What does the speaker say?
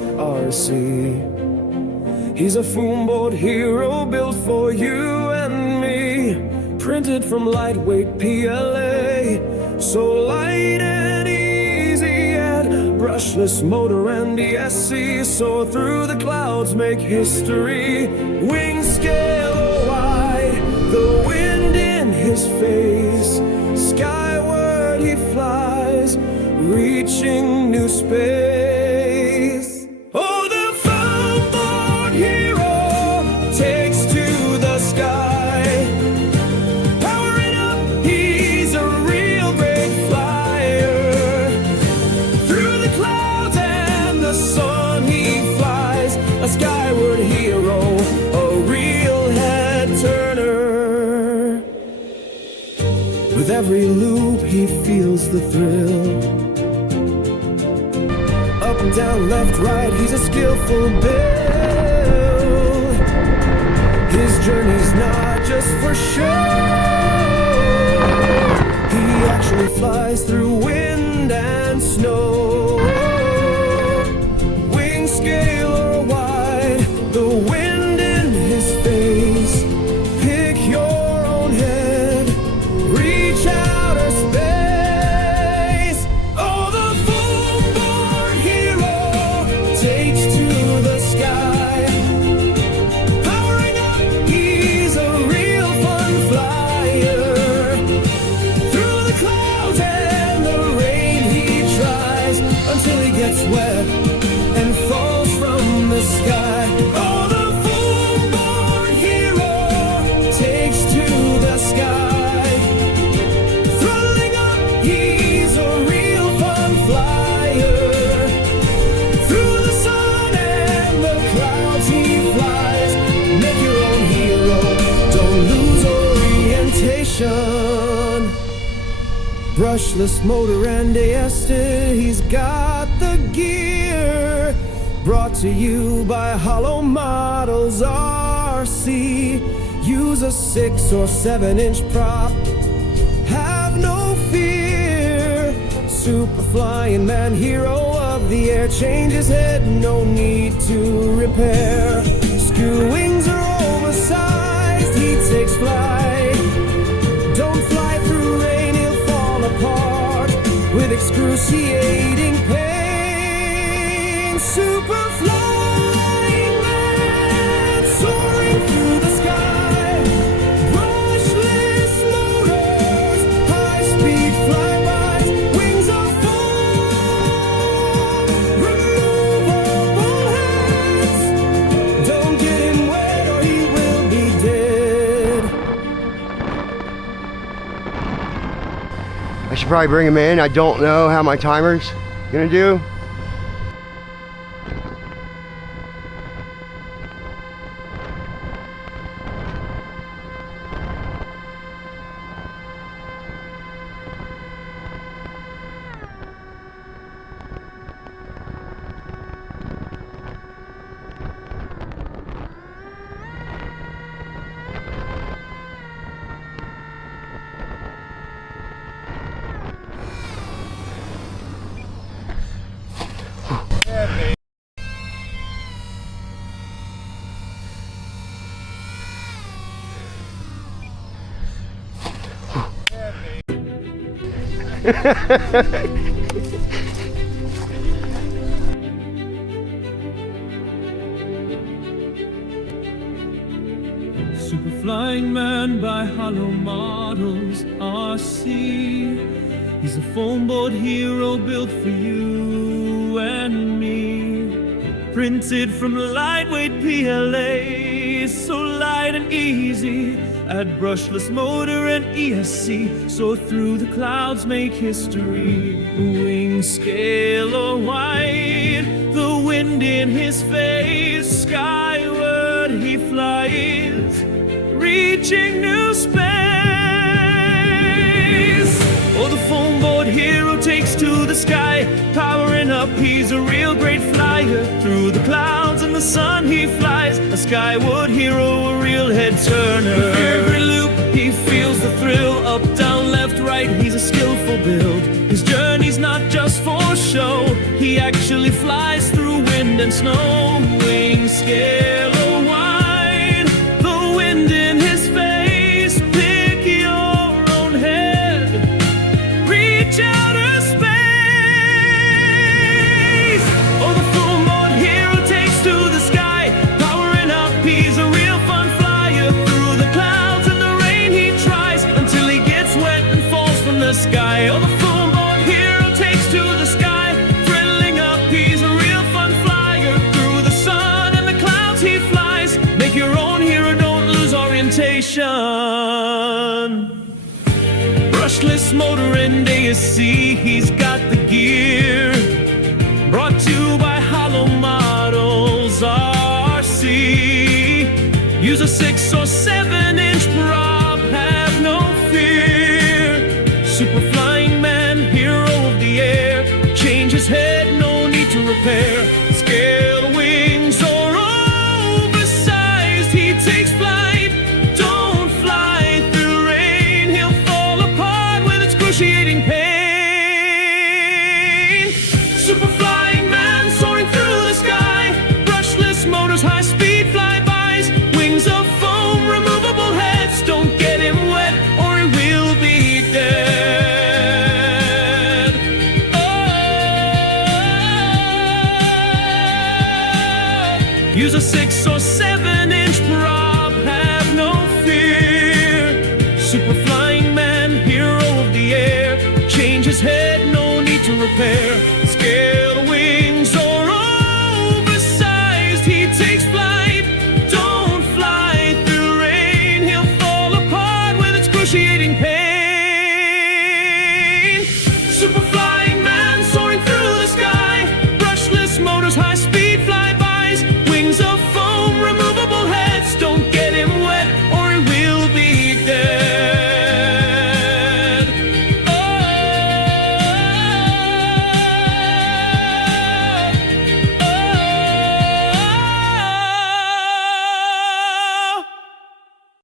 models RC. He's a FoamBoard hero built for you and me, printed from lightweight PLA, so light and easy, and brushless motor and ESC, soar through the clouds, make history. Wing scale wide, the wind in his face, skyward he flies, reaching new space. Oh, the FoamBoard hero takes to the sky, powering up, he's a real great flyer. Through the clouds and the sun he flies, a skyward hero, a real head turner. With every loop he feels the thrill. Up, down, left, right, he's a skillful build. His journey's not just for show, he actually flies through wind and snow. Wing scale or wide, the wind in his face, pick your own head, reach outer space. Oh, the FoamBoard hero takes to the sky, powering up, he's a real fun flyer. Through the clouds and the rain he tries, until he gets wet and falls from the sky. Oh, the FoamBoard hero takes to the sky, thrilling up, he's a real fun flyer. Through the sun and the clouds he flies, make your own hero, don't lose orientation. Brushless motor and ASD, he's got the gear. Brought to you by Hollow Models RC. Use a 6 or 7-inch prop, have no fear. Super flying man, hero of the air, change his head, no need to repair. Skew wings are oversized, he takes flight. Don't fly through rain, he'll fall apart with excruciating pain. Super flying man, soaring through the sky. Brushless motors, high-speed flybys, wings of foam, removable hats. Don't get him wet or he will be dead. I should probably bring him in. I don't know how my timer's gonna do. Super flying man by Hollow Models RC. He's a FoamBoard hero built for you and me, printed from lightweight PLA, so light and easy. Add brushless motor and ESC, soar through the clouds, make history. Wing scale or wide, the wind in his face, skyward he flies, reaching new space. Oh, the FoamBoard hero takes to the sky, powering up, he's a real great flyer. Through the clouds and the sun he flies, a skyward hero, a real head turner. With every loop he feels the thrill, up, down, left, right, he's a skillful build. His journey's not just for show, he actually flies through wind wind and snow, wings scale a wide, the wind in his face, pick your own head, reach outer space. Oh, the FoamBoard hero takes to the sky, powering up, he's a real fun flyer. Through the clouds and the rain he tries, until he gets wet and falls from the sky. Oh, the FoamBoard hero takes to the sky, thrilling up, he's a real fun flyer. Through the sun and the clouds he flies, make your own hero, don't lose orientation. Brushless motor and ASC, he's got the gear. Brought to you by Hollow Models RC. Use a 6 or 7 inch prop, have no fear. Super flying man, hero of the air. Change his head, no need to repair. Scale wings or oversized, he takes flight. Don't fly through rain, he'll fall apart with excruciating pain. Super flying man soaring through the sky, brushless motors, high speed flybys, wings of foam, removable heads. Don't get him wet or he will be dead. Oh, use a 6 or 7 inch prop, have no fear. Super flying man, hero of the air. Change his head, no need to repair. Scale